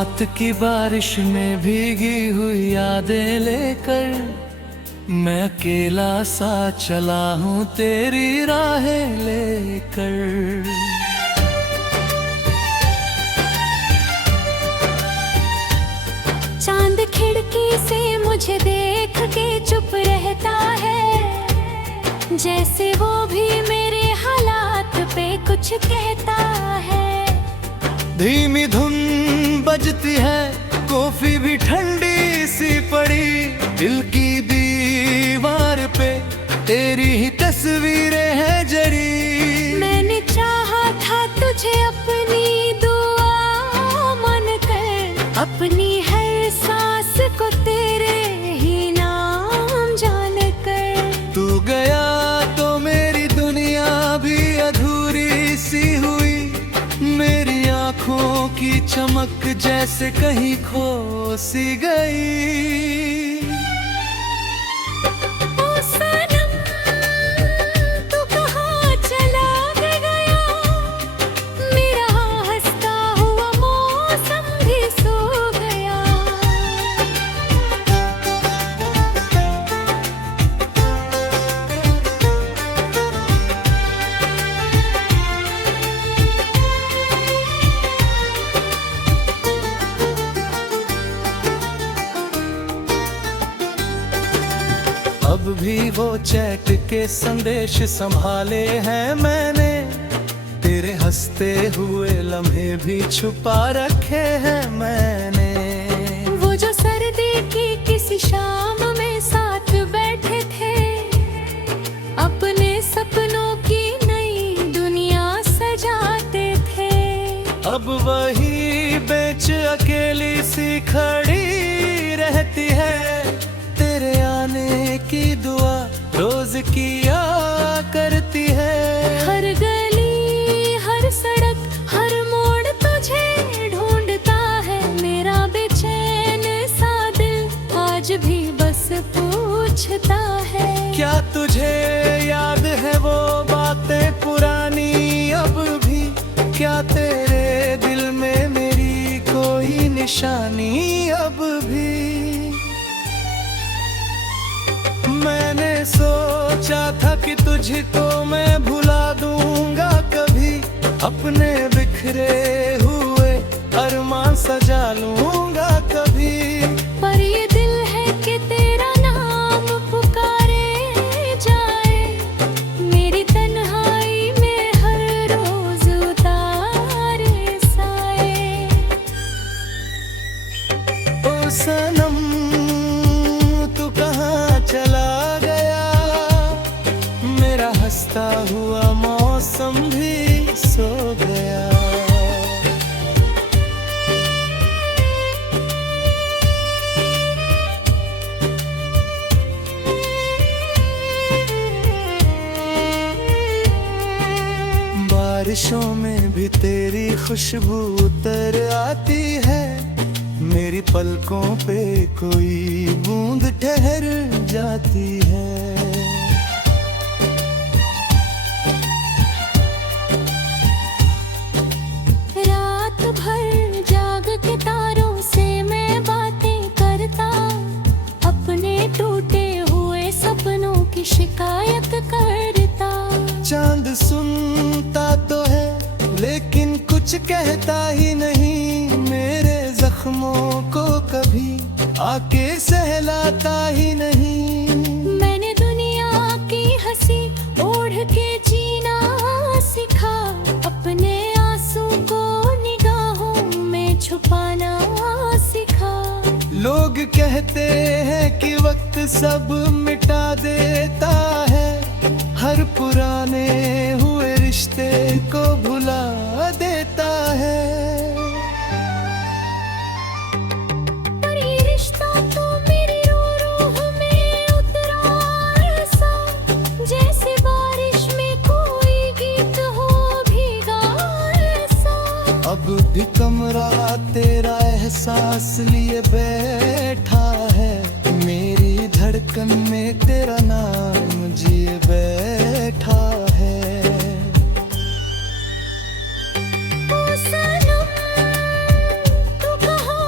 रात की बारिश में भीगी हुई यादें लेकर मैं अकेला सा चला हूँ तेरी राहें लेकर। चांद खिड़की से मुझे देख के चुप रहता है, जैसे वो भी मेरे हालात पे कुछ कहता है। धीमी धुन बजती है, कॉफी भी ठंडी सी पड़ी, दिल की दीवार पे तेरी ही तस्वीरें हैं जरी। मैंने चाहा था तुझे अपनी दुआ मानकर, अपनी हर सांस को तेरे ही नाम जानकर। तू गया तो मेरी दुनिया भी अधूरी सी हुई, मेरी आँखों की चमक जैसे कहीं खो सी गई। ओ सनम तू कहाँ चला गया, मेरा हंसता हुआ मौसम भी सो गया। अब भी वो चैट के संदेश संभाले हैं मैंने, तेरे हंसते हुए लम्हे भी छुपा रखे हैं मैंने। वो जो सर्दी की किसी शाम में साथ बैठे थे, अपने सपनों की नई दुनिया सजाते थे। अब वही बेंच अकेली सी खड़ी रहती है, तेरे आने की दुआ रोज किया करती है। हर गली हर सड़क हर मोड़ तुझे ढूंढता है, मेरा बेचैन सा दिल आज भी बस पूछता है। क्या तुझे याद है वो बातें पुरानी अब भी, क्या तेरे दिल में मेरी कोई निशानी अब भी। मैंने सोचा था कि तुझको मैं भुला दूंगा कभी, अपने बिखरे हुए अरमान सजा लूंगा कभी। पर ये दिल है कि तेरा नाम पुकारे जाए, मेरी तन्हाई में हर रोज उतारे साए। ओ सनम तू कहाँ चला गया, मेरा हंसता हुआ मौसम भी सो गया। बारिशों में भी तेरी खुशबू उतर आती है, मेरी पलकों पे कोई बूंद ठहर जाती है। रात भर जाग के तारों से मैं बातें करता, अपने टूटे हुए सपनों की शिकायत करता। चांद सुनता तो है लेकिन कुछ कहता ही नहीं, मेरे जख्मों को कभी आके सहलाता ही नहीं। मैंने दुनिया की हंसी ओढ़ के जीना सीखा, अपने आंसू को निगाहों में छुपाना सीखा। लोग कहते हैं कि वक्त सब मिटा देता है, हर पुराने हुए रिश्ते को भुला देता है। पर ये रिश्ता तो मेरी रूह में उतरा ऐसा, जैसे बारिश में कोई गीत हो भीगा ऐसा। अब भी कमरा तेरा एहसास लिए बैठा है, मेरी धड़कन में तेरा नाम जिए बैठा है। ओ सनम तू कहाँ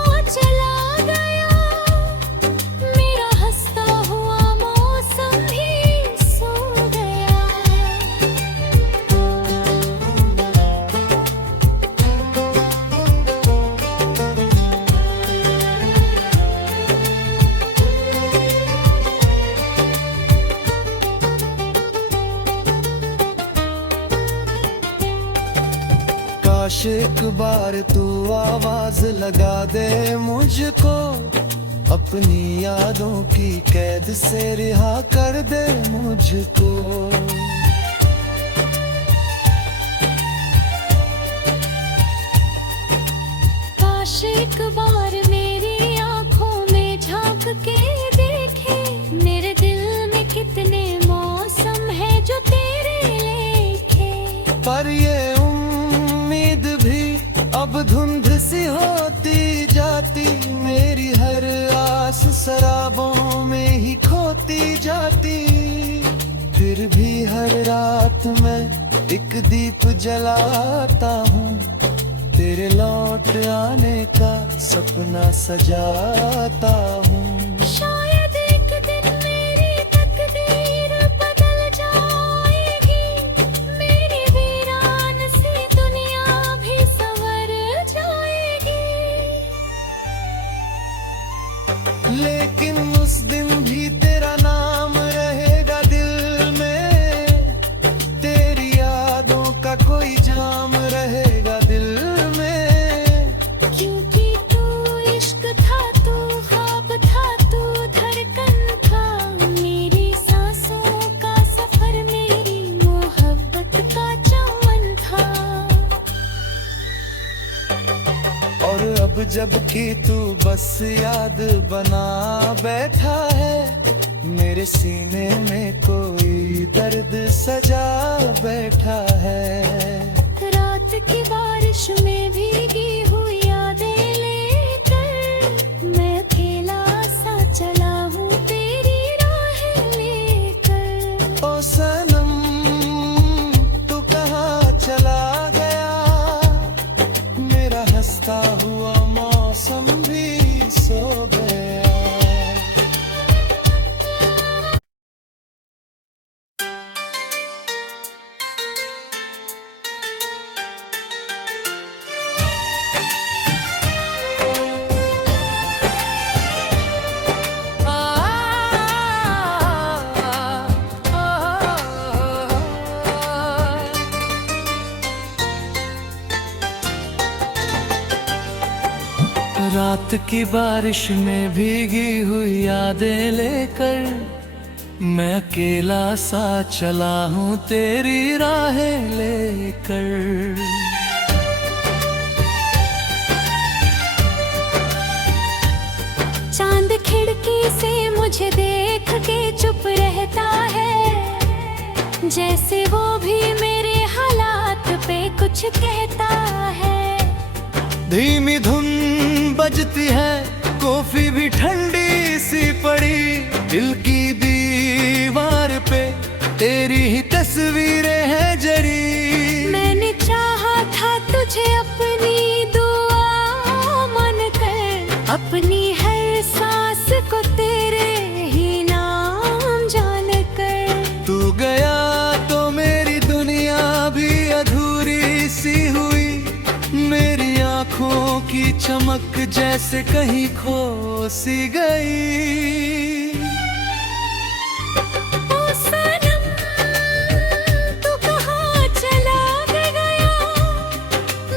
काश एक बार तू आवाज लगा दे मुझको, अपनी यादों की कैद से रिहा कर दे मुझको। काश एक बार मेरी आंखों में झांक के देखे, मेरे दिल में कितने मौसम है जो तेरे लेखे। पर ये उम्मीद भी अब धुंध सी होती जाती, मेरी हर आस शराबों में ही खोती जाती। फिर भी हर रात मैं एक दीप जलाता हूँ, तेरे लौट आने का सपना सजाता हूँ। शायद एक दिन मेरी तकदीर बदल जाएगी, मेरी वीरान सी दुनिया भी संवर जाएगी। लेकिन उस दिन भी तेरा नाम रहेगा दिल में, तेरी यादों का कोई जाम रहेगा दिल में। क्योंकि तू इश्क था, तू ख्वाब था, तू धड़कन था, मेरी सांसों का सफर, मेरी मोहब्बत का चमन था। और अब जब कि तू बस याद बना बैठा है, मेरे सीने में कोई दर्द सजा बैठा है। रात की बारिश में भीगी हुई यादें लेकर, मैं अकेला सा चला हूँ तेरी राह लेकर। ओ सनम तू कहाँ चला गया, मेरा हंसता हुआ मौसम भी सो गया। रात की बारिश में भीगी हुई यादें लेकर, मैं अकेला सा चला हूँ तेरी राहें लेकर। चांद खिड़की से मुझे देख के चुप रहता है, जैसे वो भी मेरे हालात पे कुछ कहता है। धीमी धुन बजती है, कॉफी भी ठंडी सी पड़ी, दिल की दीवार पे तेरी ही तस्वीरें हैं जरी। मैंने चाहा था तुझे अपनी दुआ मानकर, अपनी हर सांस को तेरे ही नाम जानकर। तू गया तो मेरी दुनिया भी अधूरी सी हुई, मेरी आँखों की चमक जैसे कहीं खो सी गई। ओ सनम तू कहाँ चला गया,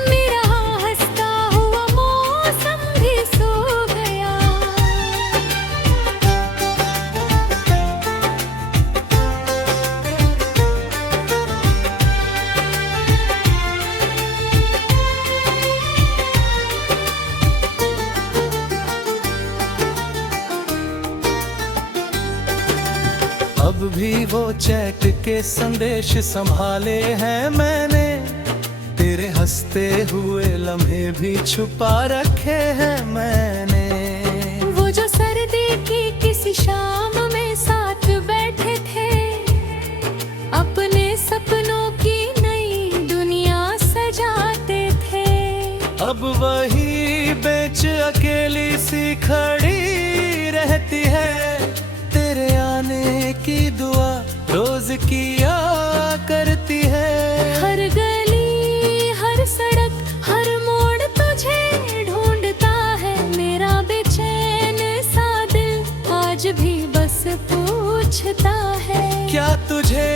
मेरा हंसता हुआ मौसम भी सो गया। अब भी वो चैट के संदेश संभाले हैं मैंने, तेरे हंसते हुए लम्हे भी छुपा रखे हैं मैंने। वो जो सर्दी की किसी शाम में साथ बैठे थे, अपने सपनों की नई दुनिया सजाते थे। अब वही बेंच अकेली सी खड़ी रहती है, तेरे आने की दुआ रोज किया करती है। हर गली हर सड़क हर मोड़ तुझे ढूंढता है, मेरा बेचैन सा दिल आज भी बस पूछता है। क्या तुझे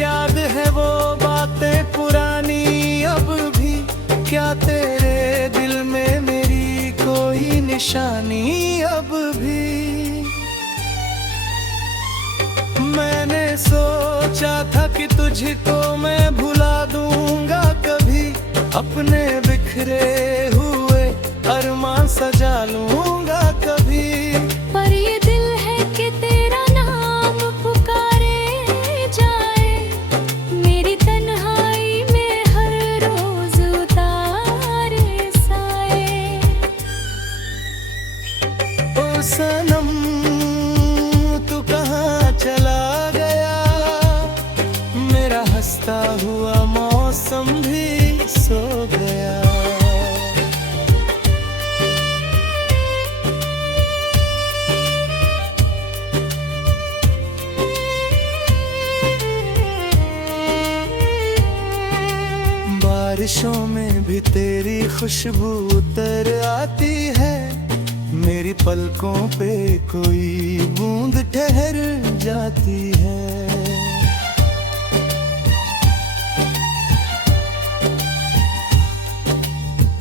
याद है वो बातें पुरानी अब भी, क्या तेरे दिल में मेरी कोई निशानी अब भी? मैंने सोचा था कि तुझको मैं भुला दूंगा कभी, अपने बिखरे हुए अरमान सजा लूंगा कभी। पर ये दिल है कि तेरा नाम पुकारे जाए, मेरी तन्हाई में हर रोज उतारे साए। ओ सनम तू कहाँ चला गया, मेरा हंसता हुआ मौसम भी सो गया। बारिशों में भी तेरी खुशबू उतर आती है, मेरी पलकों पे कोई बूंद ठहर जाती है।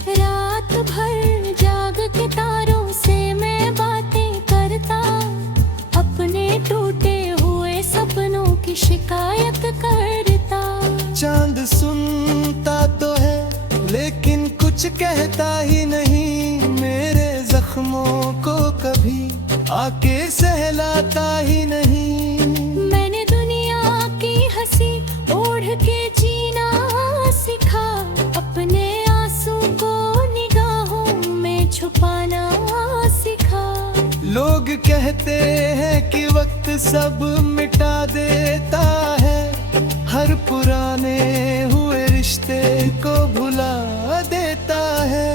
रात भर जाग के तारों से मैं बातें करता, अपने टूटे हुए सपनों की शिकायत करता। चांद सुनता तो है लेकिन कुछ कहता ही नहीं, मेरे जख्मों को कभी आके सहलाता ही नहीं। मैंने दुनिया की हंसी ओढ़ के जीना सीखा, अपने आंसू को निगाहों में छुपाना सीखा। लोग कहते हैं कि वक्त सब मिटा देता है, हर पुराने हुए रिश्ते को भुला देता है।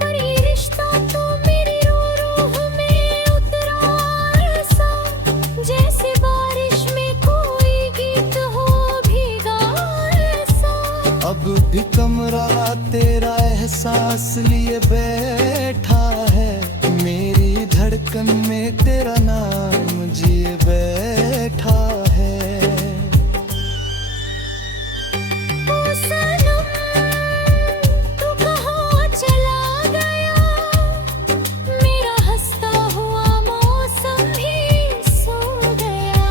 पर ये रिश्ता तो मेरी रूह में उतरा ऐसा, जैसे बारिश में कोई गीत हो भीगा ऐसा। अब भी कमरा तेरा एहसास लिए बैठा है, मेरी धड़कन में तेरा नाम जिए बैठा है। ओ सनम तू कहाँ चला गया, मेरा हंसता हुआ मौसम भी सो गया।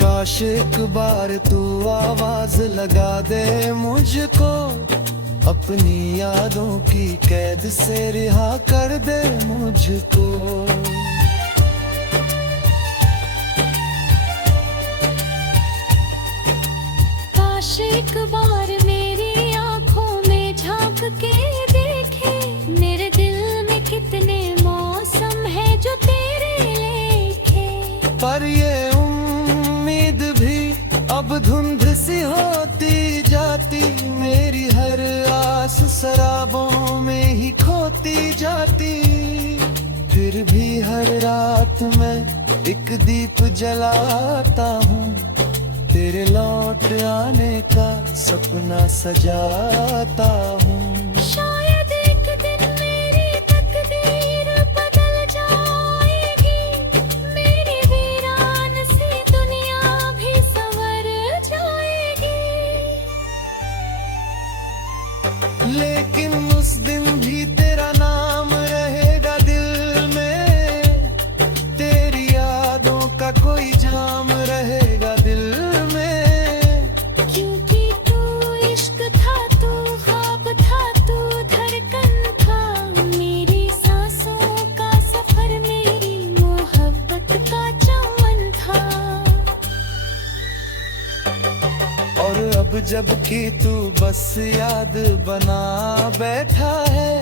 काश एक बार तू आवाज लगा दे मुझको, अपनी यादों की कैद से रिहा कर दे मुझको। काश एक बार मेरी आंखों में झांक के देखे, मेरे दिल में कितने मौसम है जो तेरे लेखे। पर ये उम्मीद भी अब धुंध सी होती जाती, मेरी हर आस शराबों में ही खोती जाती। फिर भी हर रात मैं एक दीप जलाता हूँ, तेरे लौट आने का सपना सजाता हूँ। शायद एक दिन मेरी तकदीर बदल जाएगी, मेरी वीरान सी दुनिया भी संवर जाएगी। लेकिन उस दिन भी तेरा नाम रहेगा दिल में, तेरी यादों का कोई जाम रहेगा दिल में। क्योंकि तू इश्क था, तू ख्वाब था, तू धड़कन था, मेरी सांसों का सफर मेरी मोहब्बत का चमन था। और अब जब कि तू बस याद बना बैठा है,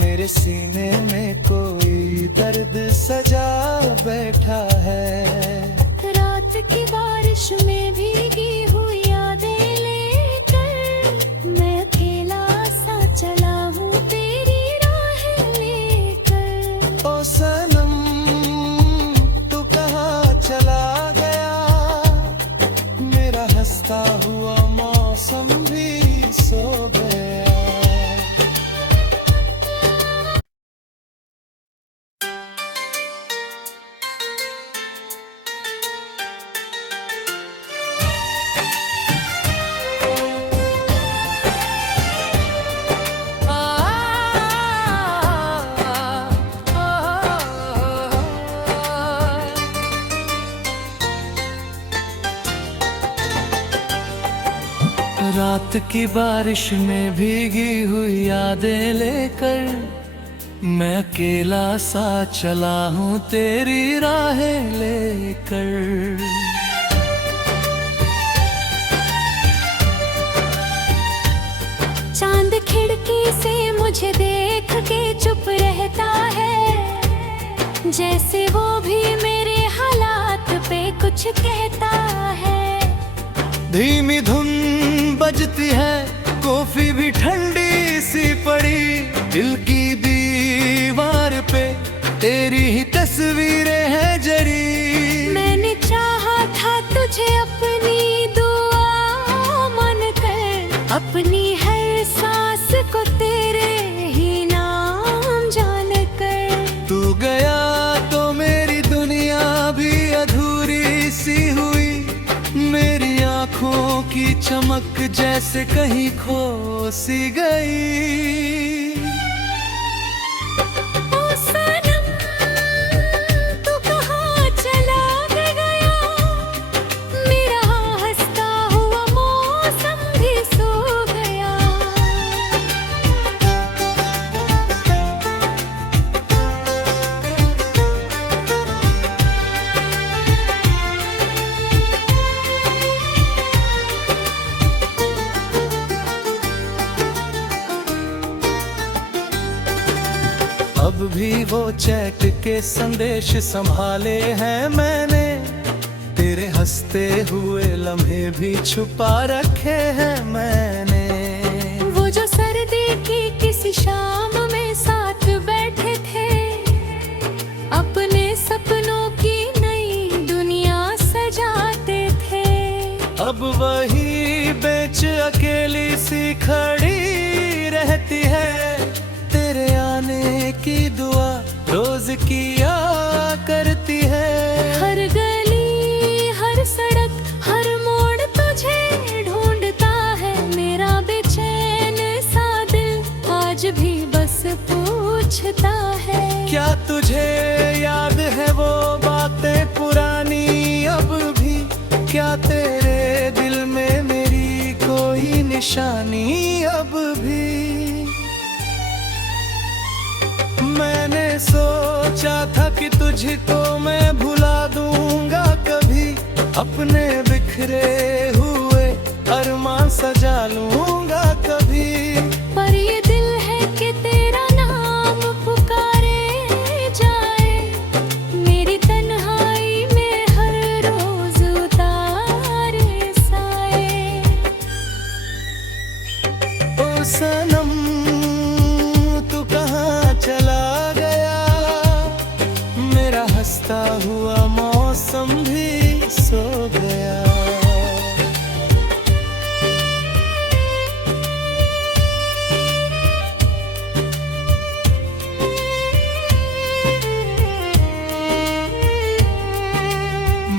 मेरे सीने में कोई दर्द सजा बैठा है। रात की बारिश में भीगी हुई यादें लेकर, मैं अकेला सा चला हूँ तेरी राह लेकर। ओ सनम तू कहाँ चला गया, रात की बारिश में भीगी हुई यादें लेकर मैं अकेला सा चला हूँ तेरी राहें लेकर। चांद खिड़की से मुझे देख के चुप रहता है, जैसे वो भी मेरे हालात पे कुछ कहता है। धीमी धुन बजती है, कॉफी भी ठंडी सी पड़ी, दिल की दीवार पे तेरी ही तस्वीरें हैं जरी। मैंने चाहा था तुझे अपनी दुआ मानकर, अपनी हर सांस को तेरे ही नाम जानकर। तू गया तो मेरी दुनिया भी अधूरी सी हुई, मेरी आँखों की चमक जैसे कहीं खो सी गई। ओ सनम तू कहाँ चला गया, मेरा हंसता हुआ मौसम भी सो गया। अब भी वो चैट के संदेश संभाले हैं मैंने, तेरे हंसते हुए लम्हे भी छुपा रखे हैं मैंने। वो जो सर्दी की किसी शाम में साथ बैठे थे, अपने सपनों की नई दुनिया सजाते थे। अब वही बेंच अकेली सी खड़ी रहती है, तेरे आने की दुआ रोज किया करती है। हर गली हर सड़क हर मोड़ तुझे ढूंढता है, मेरा बेचैन सा दिल आज भी बस पूछता है। क्या तुझे याद है वो बातें पुरानी अब भी, क्या तेरे दिल में मेरी कोई निशानी अब भी। मैंने सोचा था कि तुझको मैं भुला दूंगा कभी, अपने बिखरे हुए अरमान सजा लूंगा कभी। पर ये दिल है कि तेरा नाम पुकारे जाए, मेरी तन्हाई में हर रोज उतारे साए। ओ सनम तू कहाँ चला गया, मेरा हंसता हुआ मौसम भी सो गया।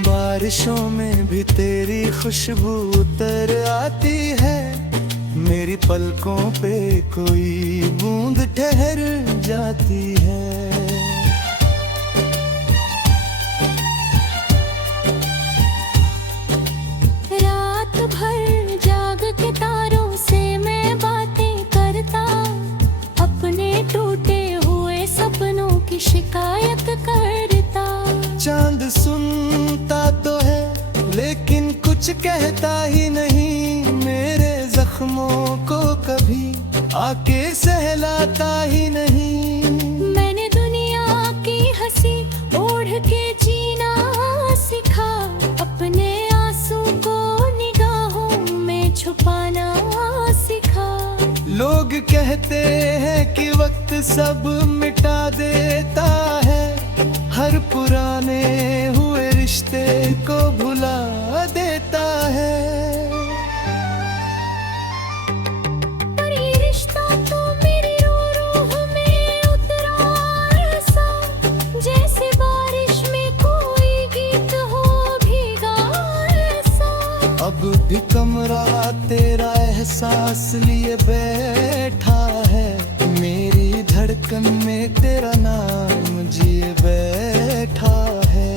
बारिशों में भी तेरी खुशबू उतर आती है, मेरी पलकों पे कोई बूंद ठहर जाती है। रात भर जाग के तारों से मैं बातें करता, अपने टूटे हुए सपनों की शिकायत करता। चांद सुनता तो है लेकिन कुछ कहता ही नहीं, मेरे जख्मों को कभी आके सहलाता ही नहीं। मैंने दुनिया की हंसी ओढ़ के जीना सीखा, अपने आंसू को निगाहों में छुपाना सीखा। लोग कहते हैं कि वक्त सब मिटा देता है, हर पुराने हुए रिश्ते को भुला देता है। पर ये रिश्ता तो मेरी रूह में उतरा सा, जैसे बारिश में कोई गीत हो भीगा सा। अब भी कमरा तेरा एहसास लिए बैठा है, मेरी धड़कन में तेरा नाम जिए बैठा है।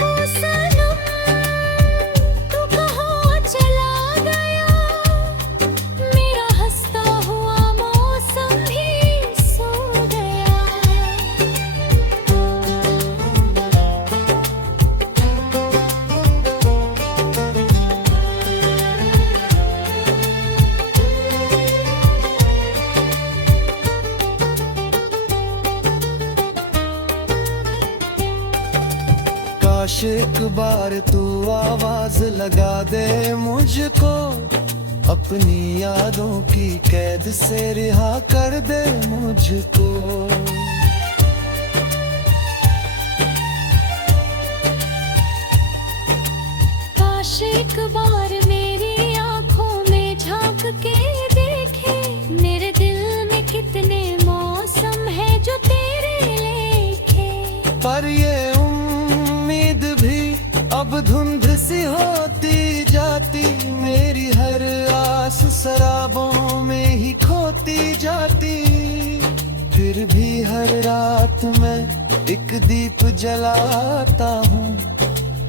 ओ सनम तू कहाँ काश एक बार तू आवाज लगा दे मुझको, अपनी यादों की कैद से रिहा कर दे मुझको। काश एक बार मेरी आंखों में झांक के देखे, मेरे दिल में कितने मौसम है जो तेरे लेखे। पर ये उम्मीद भी अब धुंध सी होती जाती, मेरी हर आस शराबों में ही खोती जाती। फिर भी हर रात मैं एक दीप जलाता हूँ,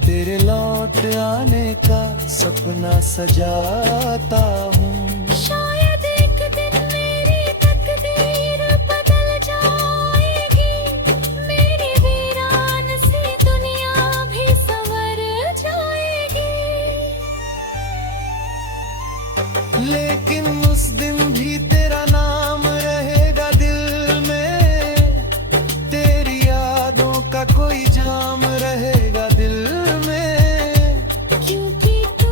तेरे लौट आने का सपना सजाता हूँ। शायद एक दिन मेरी तकदीर बदल जाएगी, मेरी वीरान सी दुनिया भी संवर जाएगी। लेकिन उस दिन भी तेरा नाम रहेगा दिल में, तेरी यादों का कोई जाम रहेगा दिल में। क्योंकि तू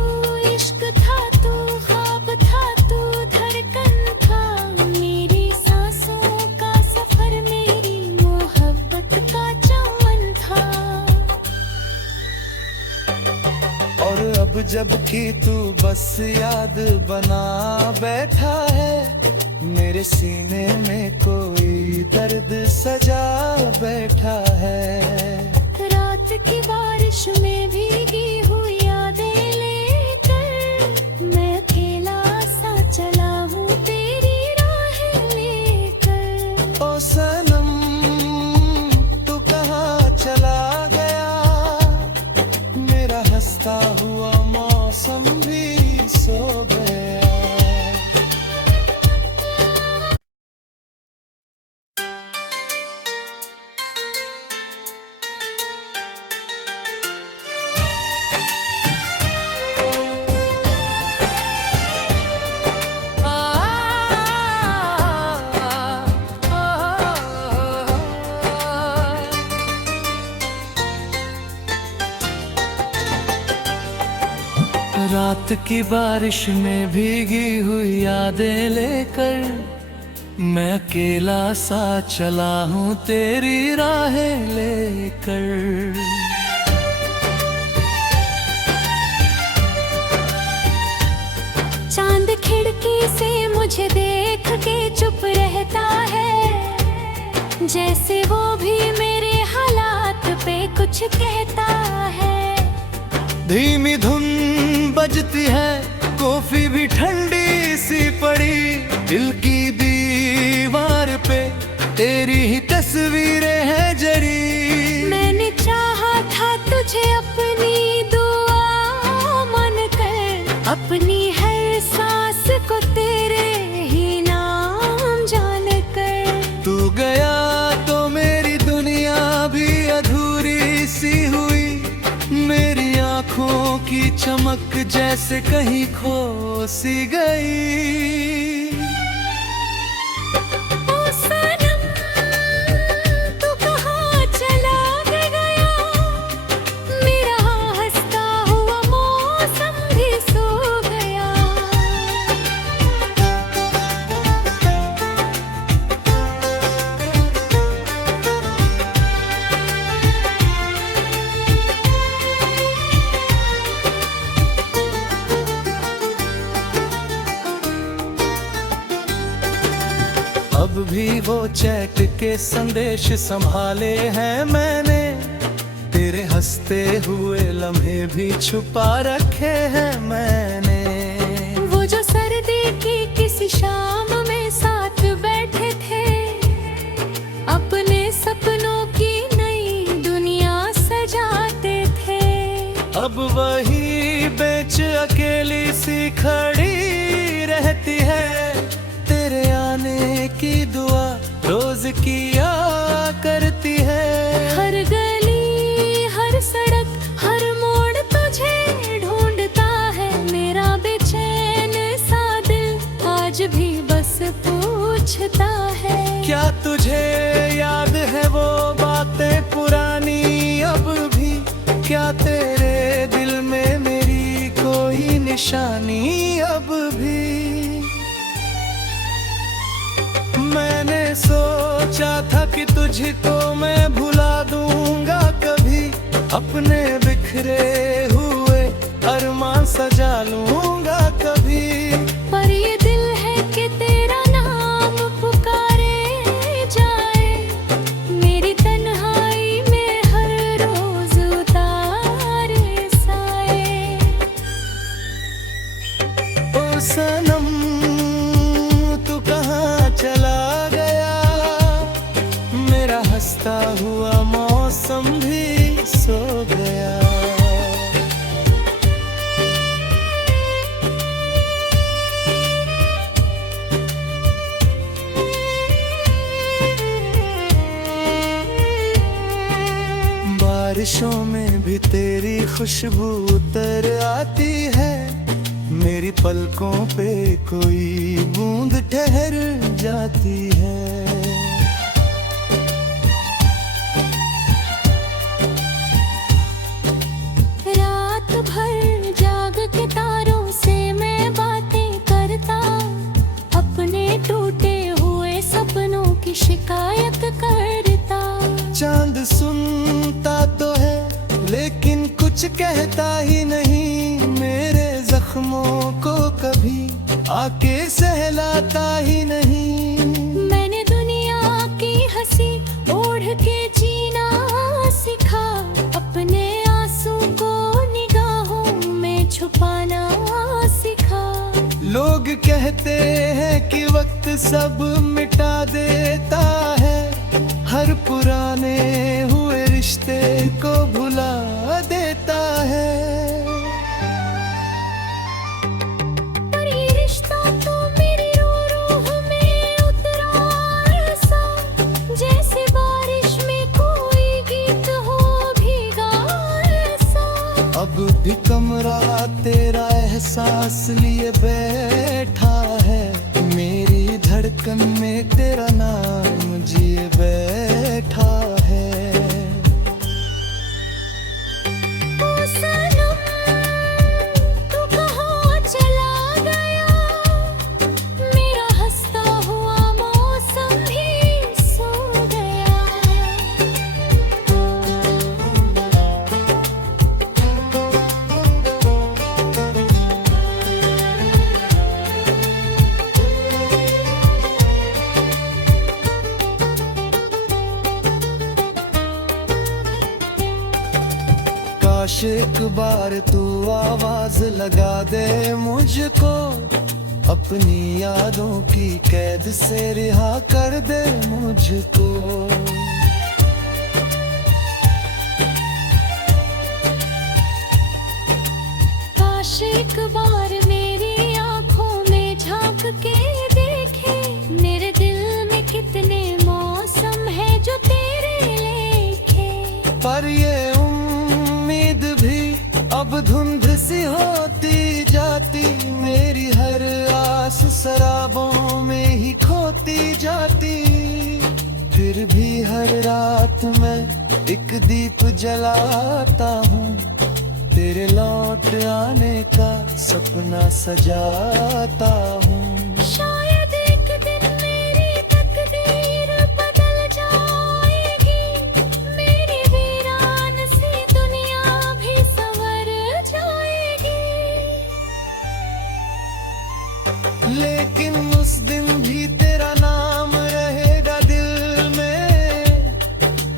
इश्क था, तू ख्वाब था, तू धड़कन था, मेरी सांसों का सफर, मेरी मोहब्बत का चमन था। और अब जब कि तू बस याद बना बैठा है, मेरे सीने में कोई दर्द सजा बैठा है। रात की बारिश में भीगी हुई यादें लेकर, मैं अकेला सा चला हूँ तेरी राह लेकर। ओ सनम तू कहाँ चला गया, मेरा हंसता हुआ मौसम भी सो गया। रात की बारिश में भीगी हुई यादें लेकर, मैं अकेला सा चला हूँ तेरी राहें लेकर। चांद खिड़की से मुझे देख के चुप रहता है, जैसे वो भी मेरे हालात पे कुछ कहता है। धीमी धुन बजती है, कॉफी भी ठंडी सी पड़ी, दिल की दीवार पे तेरी ही तस्वीरें हैं जरी। मैंने चाहा था तुझे अपनी दुआ मानकर, अपनी हर सांस को तेरे ही नाम जानकर। तू गया तो मेरी दुनिया भी अधूरी सी हुई, मेरी आँखों की चमक जैसे कहीं खो सी गई। ओ सनम तू कहाँ चला गया, मेरा हंसता हुआ मौसम भी सो गया। अब भी वो चैट के संदेश संभाले हैं मैंने, तेरे हंसते हुए लम्हे भी छुपा रखे हैं मैंने। वो जो सर्दी की किसी शाम में साथ बैठे थे, अपने सपनों की नई दुनिया सजाते थे। अब वही बेंच अकेली सी खड़ी रहती है, तेरे आने की दुआ रोज किया करती है। हर गली हर सड़क हर मोड़ तुझे ढूंढता है, मेरा बेचैन सा दिल आज भी बस पूछता है। क्या तुझे याद है वो बातें पुरानी अब भी, क्या तेरे दिल में मेरी कोई निशानी अब भी? मैंने सोचा था कि तुझको मैं भुला दूंगा कभी, अपने बिखरे हुए अरमान सजा लूंगा कभी। पर ये दिल है कि तेरा नाम पुकारे जाए, मेरी तन्हाई में हर रोज उतारे साए। ओ सनम तू कहाँ चला गया, मेरा हंसता हुआ मौसम भी सो गया। बारिशों में भी तेरी खुशबू उतर आती है, मेरी पलकों पे कोई बूंद ठहर जाती है। रात भर जाग के तारों से मैं बातें करता, अपने टूटे हुए सपनों की शिकायत करता। चांद सुनता तो है लेकिन कुछ कहता ही नहीं, मेरे जख्मों को कभी आके सहलाता ही नहीं। मैंने दुनिया की हंसी ओढ़ के जीना सीखा, अपने आंसू को निगाहों में छुपाना सीखा। लोग कहते हैं कि वक्त सब मिटा देता है, हर पुराने हुए रिश्ते को भुला देता है। पर ये रिश्ता तो मेरी रूह में उतरा सा, जैसे बारिश में कोई गीत हो भीगा सा। अब भी कमरा तेरा एहसास लिए बैठा है, मेरी धड़कन में तेरा नाम जिए बैठा है। ओ सनम तू कहाँ चला गया, मेरा हंसता हुआ मौसम भी सो गया। काश एक बार तू आवाज लगा दे मुझको, अपनी यादों की कैद से रिहा कर दे मुझको। काश एक बार मेरी आंखों में झांक के देखे, मेरे दिल में कितने मौसम है जो तेरे लेखे। पर ये उम्मीद भी अब धुंध सी होती जाती, मेरी हर आस शराबों में ही खोती जाती। फिर भी हर रात मैं एक दीप जलाता हूँ, तेरे लौट आने का सपना सजाता हूँ। शायद एक दिन मेरी तकदीर बदल जाएगी, मेरी वीरान सी दुनिया भी संवर जाएगी। लेकिन उस दिन भी तेरा नाम रहेगा दिल में,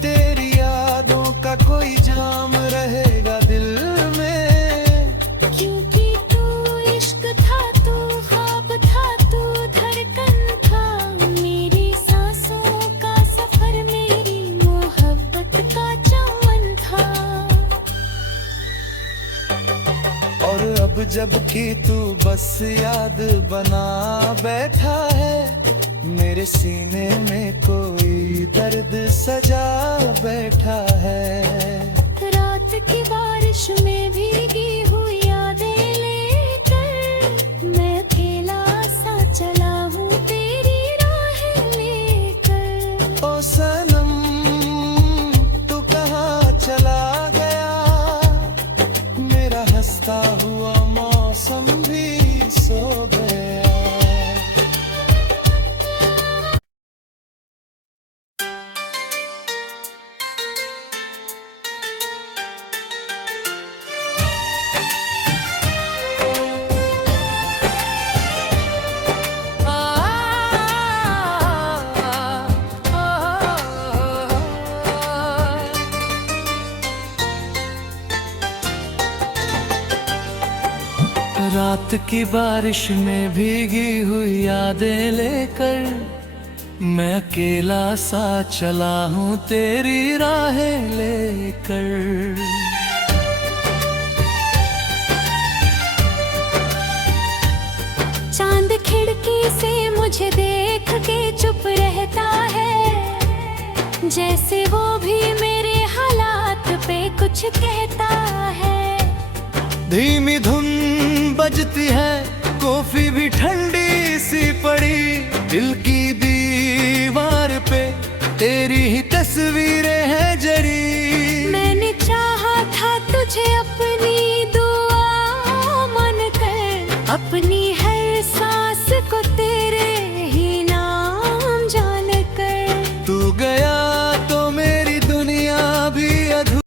तेरी यादों का कोई जाम रहेगा दिल में। क्योंकि तू इश्क था, तू ख्वाब था, तू धड़कन था, मेरी सांसों का सफर, मेरी मोहब्बत का चमन था। और अब जब कि तू बस याद बना बैठा है, मेरे सीने में कोई दर्द सजा बैठा है। रात की बारिश में भीगी हुई यादें लेकर, मैं अकेला सा चला हूँ तेरी राह लेकर। ओ सनम तू कहाँ चला गया, रात की बारिश में भीगी हुई यादें लेकर मैं अकेला सा चला हूँ तेरी राहें लेकर। चांद खिड़की से मुझे देख के चुप रहता है, जैसे वो भी मेरे हालात पे कुछ कहता है। धीमी धुन बजती है, कॉफी भी ठंडी सी पड़ी, दिल की दीवार पे तेरी ही तस्वीरें हैं जरी। मैंने चाहा था तुझे अपनी दुआ मानकर, अपनी